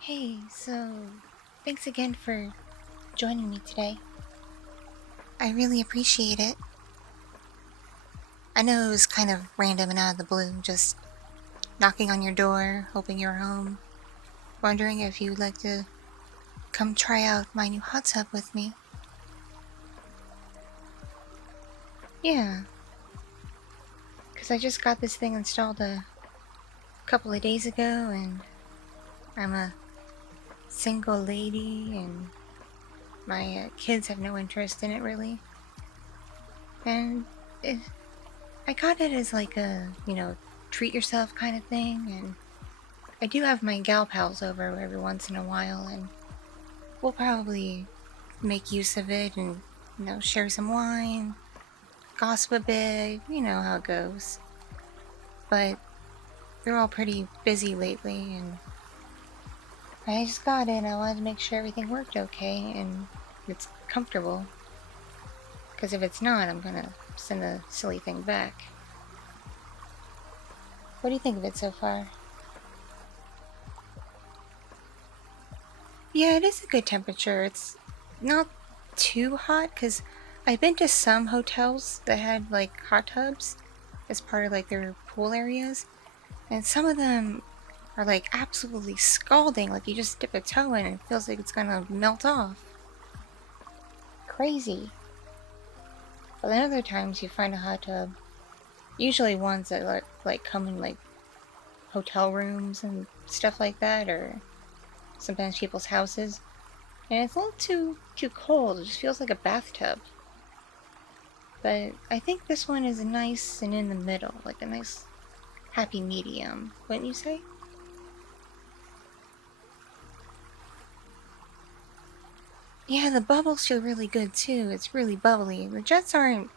Hey, so thanks again for joining me today. I really appreciate it. I know it was kind of random and out of the blue, just knocking on your door, hoping you're home, wondering if you'd like to come try out my new hot tub with me. Yeah, because I just got this thing installed a couple of days ago, and I'm a single lady, and my kids have no interest in it really. And I got it as like a, treat yourself kind of thing, and I do have my gal pals over every once in a while, and we'll probably make use of it and, share some wine, gossip a bit, you know how it goes. But they're all pretty busy lately, and I just got it, and I wanted to make sure everything worked okay and it's comfortable. Because if it's not, I'm gonna send the silly thing back. What do you think of it so far? Yeah, it is a good temperature. It's not too hot, because I've been to some hotels that had like hot tubs as part of like their pool areas, and some of them are like absolutely scalding, like you just dip a toe in and it feels like it's gonna melt off. Crazy. But then other times you find a hot tub, usually ones that like come in like hotel rooms and stuff like that, or sometimes people's houses, and it's a little too cold. It just feels like a bathtub. But I think this one is nice and in the middle, like a nice happy medium, wouldn't you say? Yeah, the bubbles feel really good too. It's really bubbly. The jets aren't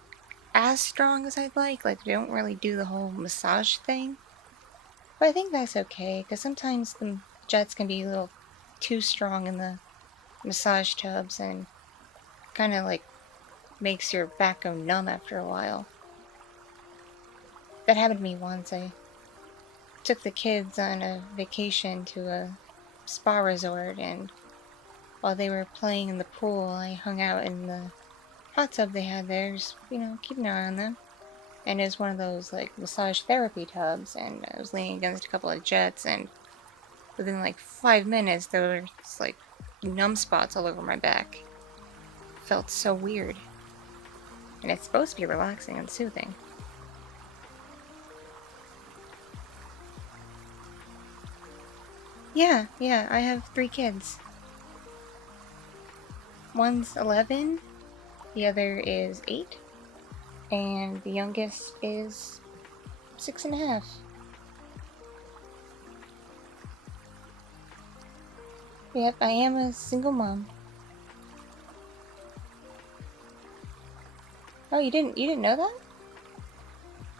as strong as I'd like they don't really do the whole massage thing. But I think that's okay, because sometimes the jets can be a little too strong in the massage tubs and kind of like makes your back go numb after a while. That happened to me once. I took the kids on a vacation to a spa resort, and while they were playing in the pool, I hung out in the hot tub they had there, just, keep an eye on them. And it was one of those, like, massage therapy tubs, and I was leaning against a couple of jets, and within, like, 5 minutes, there were just, like, numb spots all over my back. It felt so weird. And it's supposed to be relaxing and soothing. Yeah, I have 3 kids. One's 11, the other is 8, and the youngest is 6.5. Yep, I am a single mom. Oh, you didn't know that?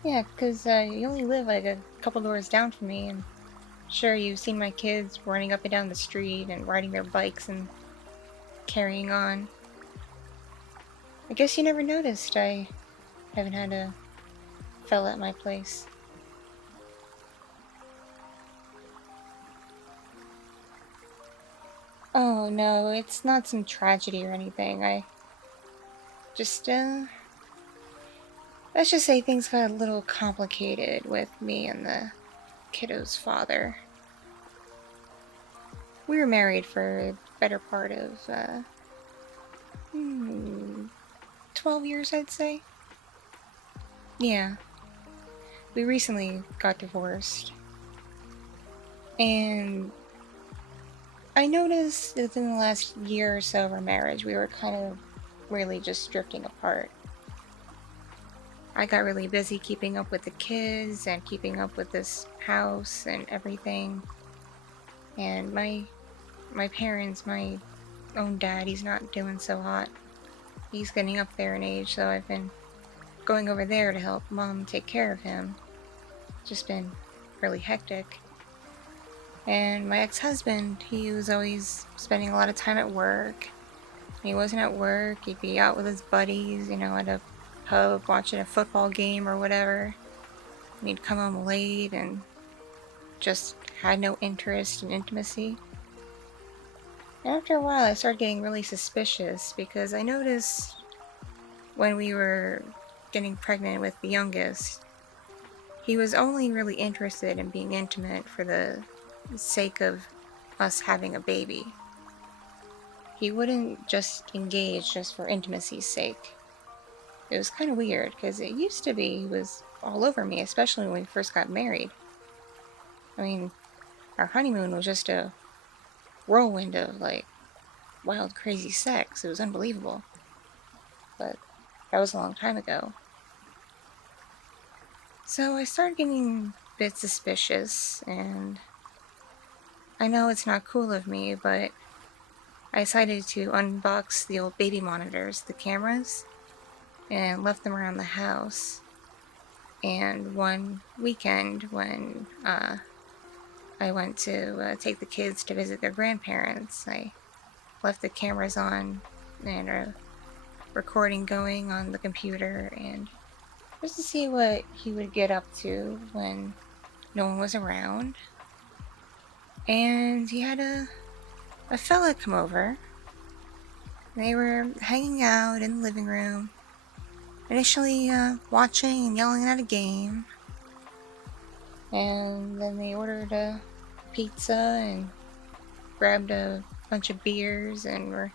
Yeah, because you only live like a couple doors down from me, and sure, you've seen my kids running up and down the street and riding their bikes and carrying on. I guess you never noticed I haven't had a fella at my place. Oh no, it's not some tragedy or anything. I just, let's just say things got a little complicated with me and the kiddo's father. We were married for a better part of, 12 years, I'd say. Yeah. We recently got divorced. And I noticed that in the last year or so of our marriage, we were kind of really just drifting apart. I got really busy keeping up with the kids and keeping up with this house and everything. And my parents, my own dad, he's not doing so hot. He's getting up there in age, so I've been going over there to help Mom take care of him. Just been really hectic. And my ex-husband, he was always spending a lot of time at work. When he wasn't at work, he'd be out with his buddies, at a pub watching a football game or whatever. And he'd come home late and just had no interest in intimacy. And after a while, I started getting really suspicious because I noticed when we were getting pregnant with the youngest, he was only really interested in being intimate for the sake of us having a baby. He wouldn't just engage just for intimacy's sake. It was kind of weird because it used to be he was all over me, especially when we first got married. I mean, our honeymoon was just a whirlwind of like wild, crazy sex. It was unbelievable. But that was a long time ago. So I started getting a bit suspicious, and I know it's not cool of me, but I decided to unbox the old baby monitors, the cameras, and left them around the house. And one weekend when I went to take the kids to visit their grandparents, I left the cameras on and a recording going on the computer, and just to see what he would get up to when no one was around. And he had a fella come over. They were hanging out in the living room, initially watching and yelling at a game. And then they ordered a pizza and grabbed a bunch of beers and were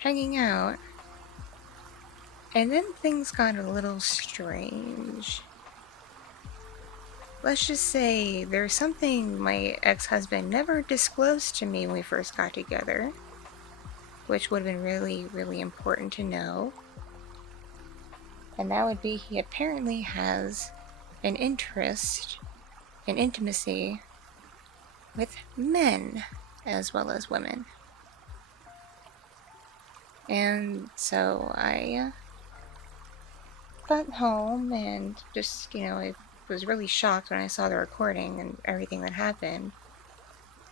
hanging out. And then things got a little strange. Let's just say there's something my ex-husband never disclosed to me when we first got together, which would have been really, really important to know. And that would be he apparently has an interest in intimacy with men as well as women. And so I got home and just, I was really shocked when I saw the recording and everything that happened.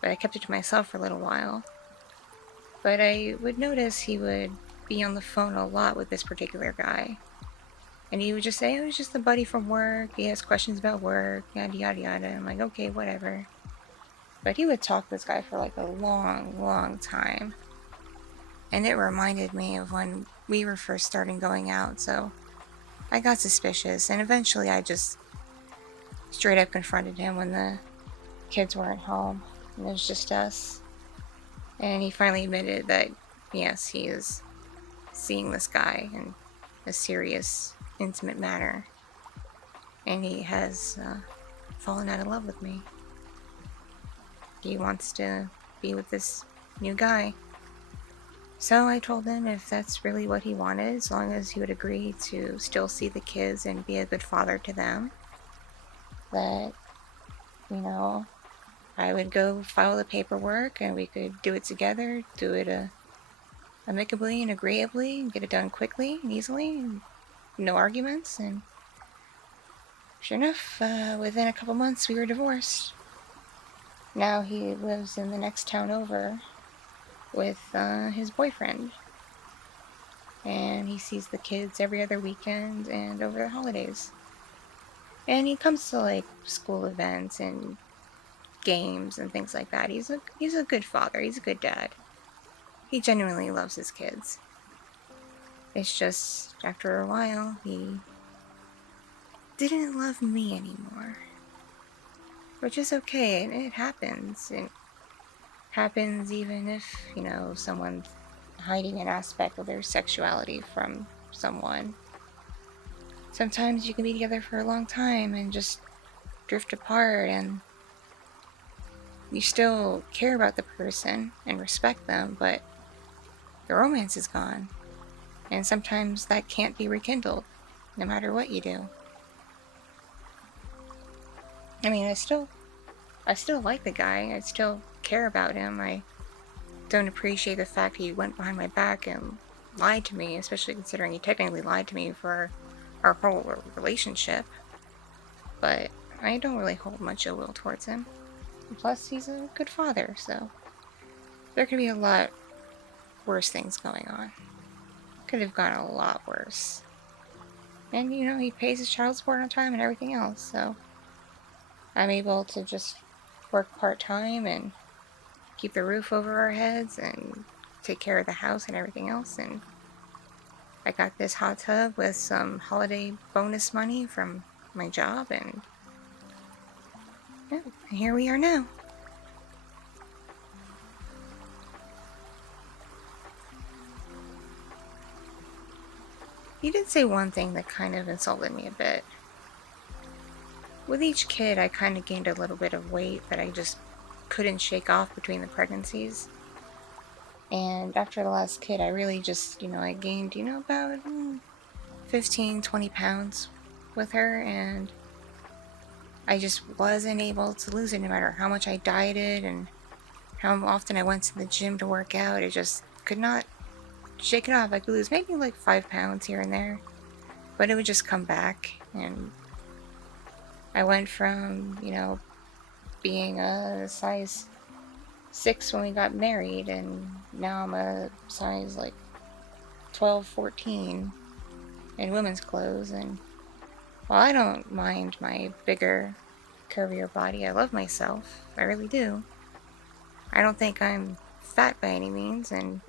But I kept it to myself for a little while. But I would notice he would be on the phone a lot with this particular guy. And he would just say, oh, he's just a buddy from work. He has questions about work, yada, yada, yada. I'm like, okay, whatever. But he would talk to this guy for like a long, long time. And it reminded me of when we were first starting going out. So I got suspicious. And eventually I just straight up confronted him when the kids weren't home. And it was just us. And he finally admitted that, yes, he is seeing this guy in a serious, intimate manner. And he has fallen out of love with me. He wants to be with this new guy. So I told him if that's really what he wanted, as long as he would agree to still see the kids and be a good father to them, that, I would go file the paperwork and we could do it together, do it amicably and agreeably, and get it done quickly and easily, and no arguments. And sure enough, within a couple months we were divorced. Now he lives in the next town over with his boyfriend. And he sees the kids every other weekend and over the holidays. And he comes to like school events and games and things like that. He's a good father. He's a good dad. He genuinely loves his kids. It's just after a while he didn't love me anymore. Which is okay. It happens. It happens even if, someone's hiding an aspect of their sexuality from someone. Sometimes you can be together for a long time and just drift apart, and you still care about the person and respect them, but the romance is gone. And sometimes that can't be rekindled, no matter what you do. I mean, I still like the guy. I still care about him. I don't appreciate the fact he went behind my back and lied to me, especially considering he technically lied to me for our whole relationship. But I don't really hold much ill will towards him. Plus, he's a good father, so there could be a lot worse things going on. Could have gone a lot worse. And, he pays his child support on time and everything else, so I'm able to just work part-time and keep the roof over our heads and take care of the house and everything else. And I got this hot tub with some holiday bonus money from my job, and yeah, here we are now. He did say one thing that kind of insulted me a bit. With each kid, I kind of gained a little bit of weight that I just couldn't shake off between the pregnancies. And after the last kid, I really just, I gained, about 15, 20 pounds with her, and I just wasn't able to lose it no matter how much I dieted and how often I went to the gym to work out. I just could not shake it off. I could lose maybe like 5 pounds here and there, but it would just come back. And I went from, being a size 6 when we got married, and now I'm a size like 12, 14 in women's clothes. And while I don't mind my bigger, curvier body, I love myself. I really do. I don't think I'm fat by any means, and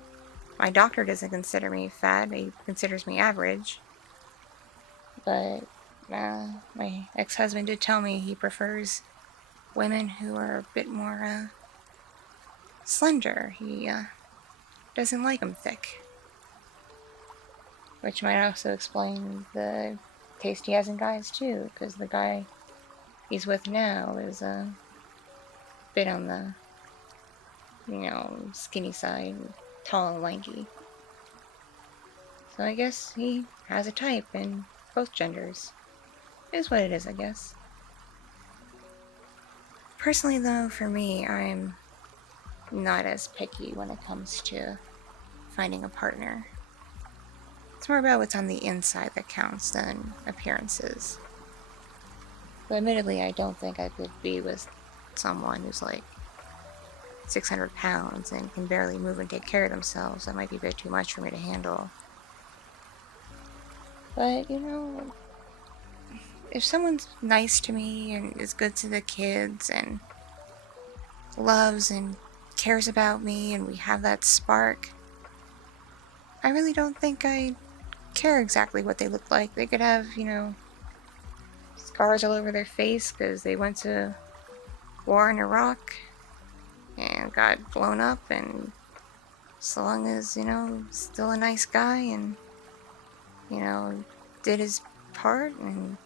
my doctor doesn't consider me fat. He considers me average. But my ex-husband did tell me he prefers women who are a bit more slender. He doesn't like them thick. Which might also explain the taste he has in guys too, because the guy he's with now is a bit on the, skinny side, tall and lanky. So I guess he has a type in both genders. It is what it is, I guess. Personally though, for me, I'm not as picky when it comes to finding a partner. It's more about what's on the inside that counts than appearances. But admittedly, I don't think I could be with someone who's like 600 pounds and can barely move and take care of themselves. That might be a bit too much for me to handle. But, if someone's nice to me and is good to the kids and loves and cares about me and we have that spark, I really don't think I care exactly what they look like. They could have, scars all over their face because they went to war in Iraq and got blown up, and so long as, still a nice guy and, did his part and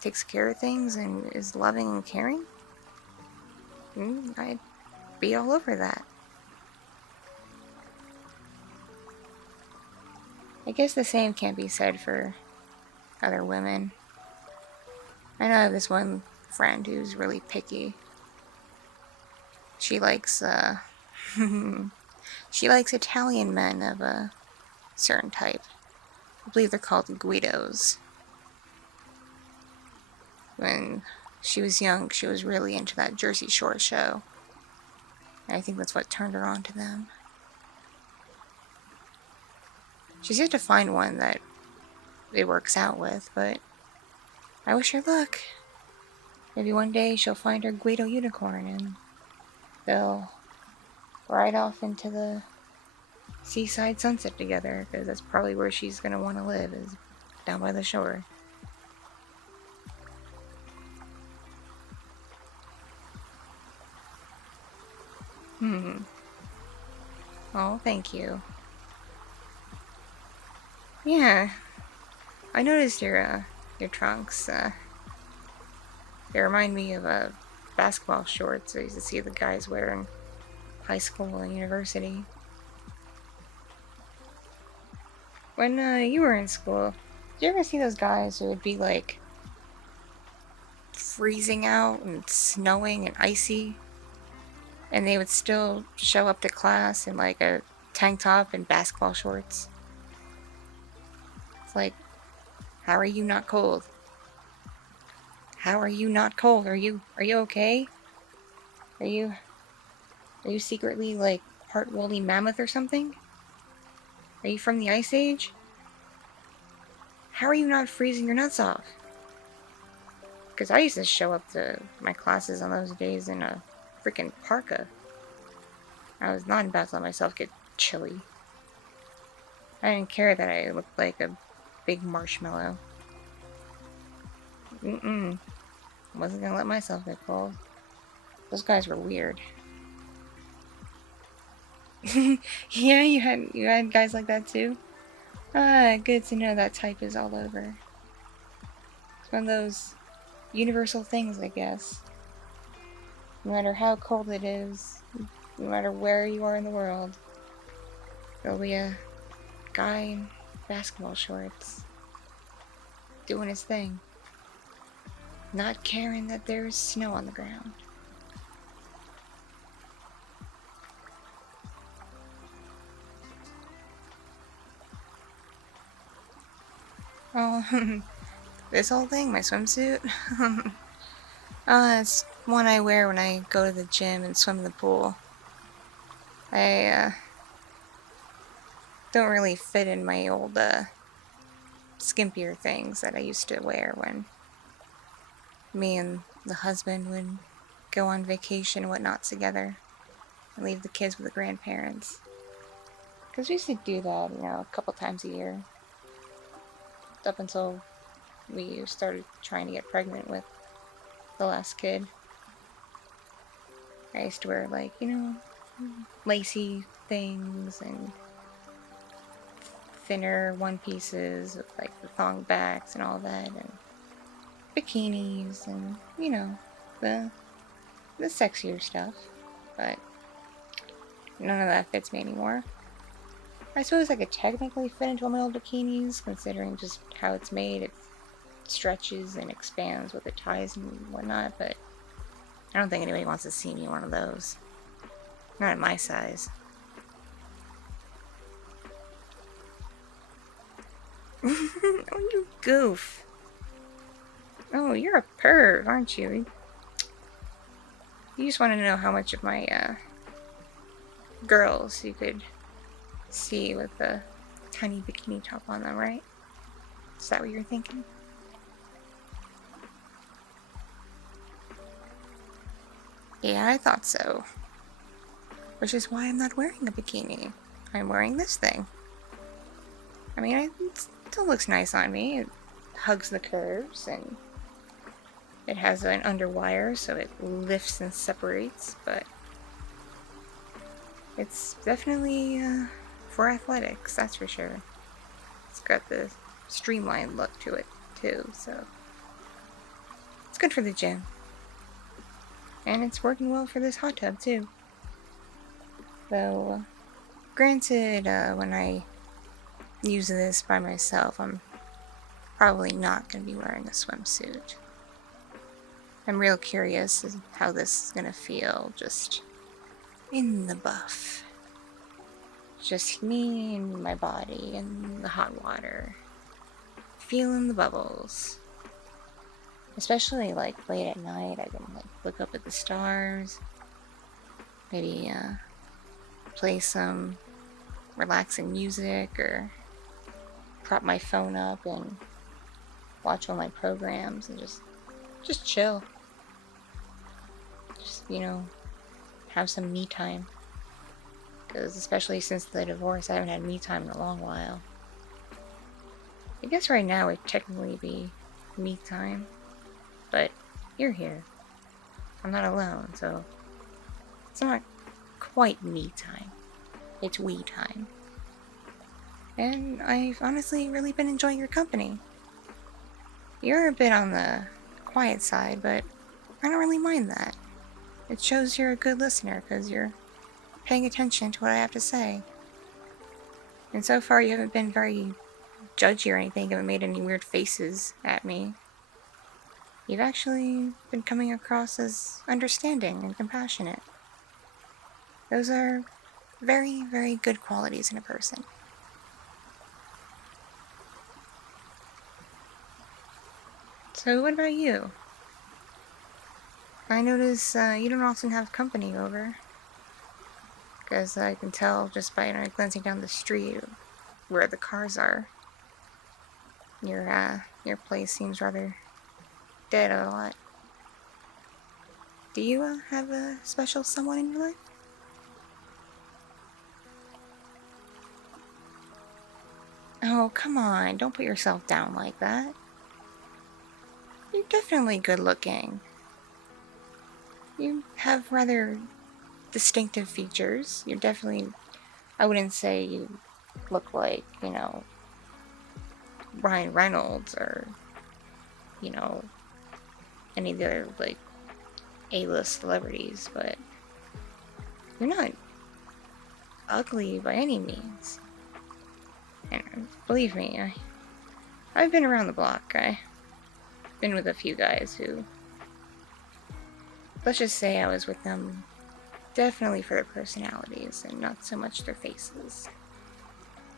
takes care of things and is loving and caring, I'd be all over that. I guess the same can't be said for other women. I know I have this one friend who's really picky. She likes, she likes Italian men of a certain type. I believe they're called Guidos. When she was young, she was really into that Jersey Shore show. And I think that's what turned her on to them. She's yet to find one that it works out with, but I wish her luck. Maybe one day she'll find her Guido unicorn and they'll ride off into the seaside sunset together, because that's probably where she's going to want to live, is down by the shore. Oh, thank you. Yeah, I noticed your trunks. They remind me of basketball shorts I used to see the guys wear in high school and university. When you were in school, did you ever see those guys who would be like freezing out and snowing and icy, and they would still show up to class in like a tank top and basketball shorts? It's like, how are you not cold? How are you not cold? Are you okay? Are you secretly like part woolly mammoth or something? Are you from the Ice Age? How are you not freezing your nuts off? Because I used to show up to my classes on those days in a freaking parka. I was not about to let myself get chilly. I didn't care that I looked like a big marshmallow. Wasn't gonna let myself get cold. Those guys were weird. Yeah, you had guys like that too? Ah, good to know that type is all over. It's one of those universal things, I guess. No matter how cold it is, no matter where you are in the world, there'll be a guy in basketball shorts doing his thing, not caring that there's snow on the ground. Oh, this whole thing, my swimsuit? It's one I wear when I go to the gym and swim in the pool. I don't really fit in my old skimpier things that I used to wear when me and the husband would go on vacation and whatnot together and leave the kids with the grandparents. Because we used to do that, a couple times a year. Up until we started trying to get pregnant with the last kid. I used to wear, like, lacy things and thinner one pieces with, like, the thong backs and all that, and bikinis and, the sexier stuff. But none of that fits me anymore. I suppose I could technically fit into my old bikinis, considering just how it's made. It stretches and expands with the ties and whatnot, but I don't think anybody wants to see me in one of those. Not at my size. Oh, you goof. Oh, you're a perv, aren't you? You just want to know how much of my, girls you could see with a tiny bikini top on them, right? Is that what you're thinking? Yeah, I thought so. Which is why I'm not wearing a bikini. I'm wearing this thing. I mean, it still looks nice on me. It hugs the curves, and it has an underwire, so it lifts and separates, but it's definitely for athletics, that's for sure. It's got the streamlined look to it, too, so it's good for the gym. And it's working well for this hot tub, too. Though, granted, when I use this by myself, I'm probably not going to be wearing a swimsuit. I'm real curious as how this is going to feel just in the buff. Just me and my body and the hot water. Feeling the bubbles. Especially, like, late at night, I can, like, look up at the stars. Maybe, play some relaxing music, or prop my phone up and watch all my programs and just chill. Just, have some me time. Because especially since the divorce, I haven't had me time in a long while. I guess right now it'd technically be me time. But you're here. I'm not alone, so it's not quite me time. It's we time. And I've honestly really been enjoying your company. You're a bit on the quiet side, but I don't really mind that. It shows you're a good listener because you're paying attention to what I have to say. And so far you haven't been very judgy or anything, you haven't made any weird faces at me. You've actually been coming across as understanding and compassionate. Those are very, very good qualities in a person. So what about you? I notice you don't often have company over. Because I can tell just by glancing down the street where the cars are. Your place seems rather dead a lot. Do you have a special someone in your life? No, come on, don't put yourself down like that. You're definitely good looking. You have rather distinctive features. You're definitely, I wouldn't say you look like, you know, Ryan Reynolds or, you know, any of the other, like, A-list celebrities, but you're not ugly by any means. And believe me, I've been around the block. I've been with a few guys who, let's just say I was with them definitely for their personalities and not so much their faces.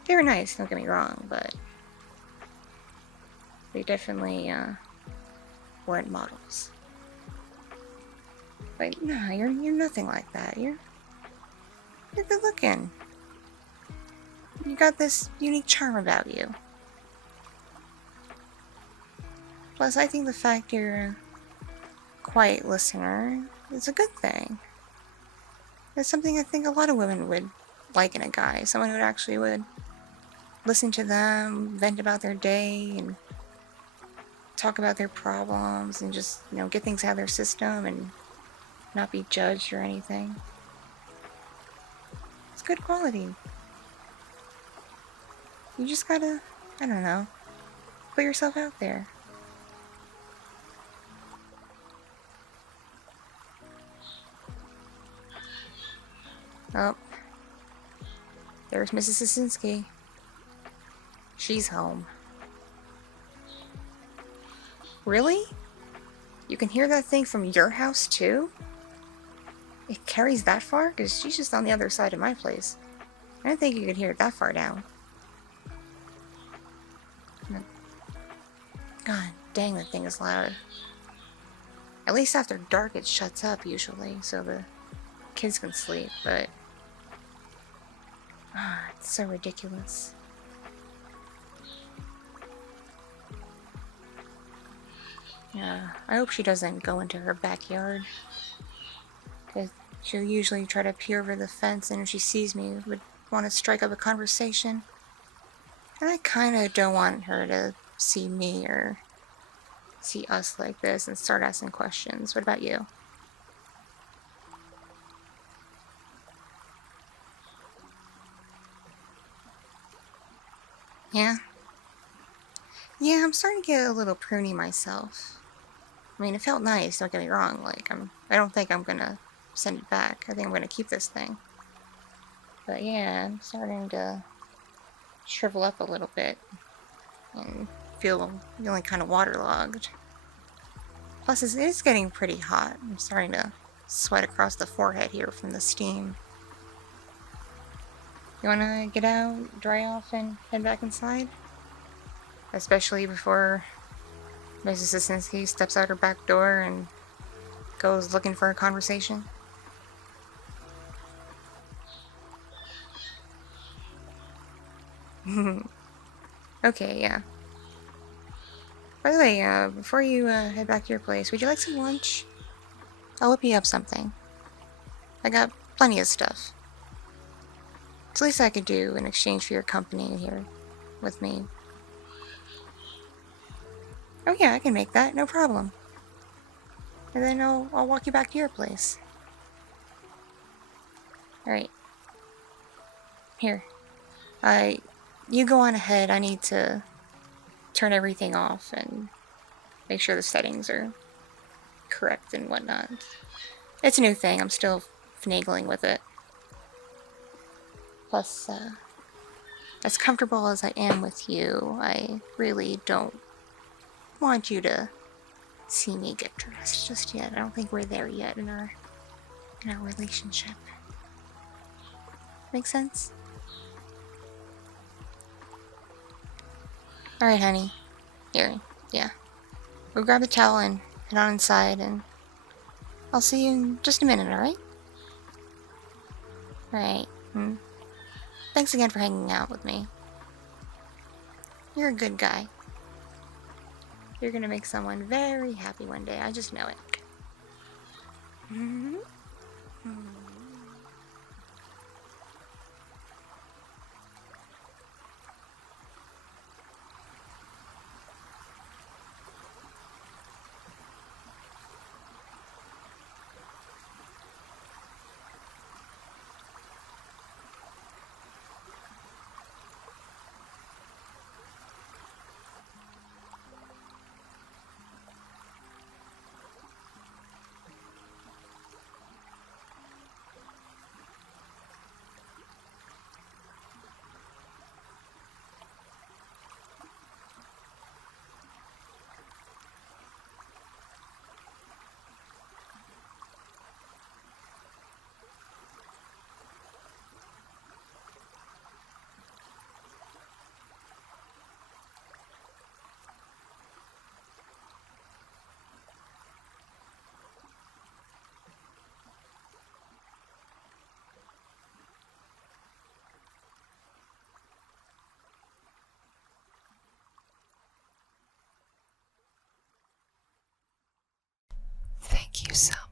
They were nice, don't get me wrong, but they definitely weren't models. But no, you're nothing like that. You're good looking. You got this unique charm about you. Plus, I think the fact you're a quiet listener is a good thing. It's something I think a lot of women would like in a guy. Someone who actually would listen to them, vent about their day, and talk about their problems, and just, you know, get things out of their system and not be judged or anything. It's good quality. You just gotta, I don't know, put yourself out there. Oh, there's Mrs. Sisinski. She's home. Really? You can hear that thing from your house too? It carries that far? Because she's just on the other side of my place. I didn't think you could hear it that far down. God dang, that thing is loud. At least after dark it shuts up usually, so the kids can sleep, but... it's so ridiculous. Yeah, I hope she doesn't go into her backyard. Cause she'll usually try to peer over the fence, and if she sees me, would want to strike up a conversation. And I kinda don't want her to see me or see us like this and start asking questions. What about you? Yeah? Yeah, I'm starting to get a little pruny myself. I mean, it felt nice, don't get me wrong. Like, I don't think I'm gonna send it back. I think I'm gonna keep this thing. But yeah, I'm starting to shrivel up a little bit and feeling kind of waterlogged. Plus, it is getting pretty hot. I'm starting to sweat across the forehead here from the steam. You wanna get out, dry off, and head back inside? Especially before Mrs. Sisinski steps out her back door and goes looking for a conversation. Okay, yeah. By the way, before you head back to your place, would you like some lunch? I'll whip you up something. I got plenty of stuff. It's the least I could do in exchange for your company here with me. Oh yeah, I can make that, no problem. And then I'll walk you back to your place. Alright. Here. You go on ahead. I need to turn everything off and make sure the settings are correct and whatnot. It's a new thing. I'm still finagling with it. Plus, as comfortable as I am with you, I really don't want you to see me get dressed just yet. I don't think we're there yet in our relationship. Make sense? Alright, honey. Here, yeah. Go grab the towel and head on inside, and I'll see you in just a minute, alright? Alright. Thanks again for hanging out with me. You're a good guy. You're gonna make someone very happy one day. I just know it. Thank you so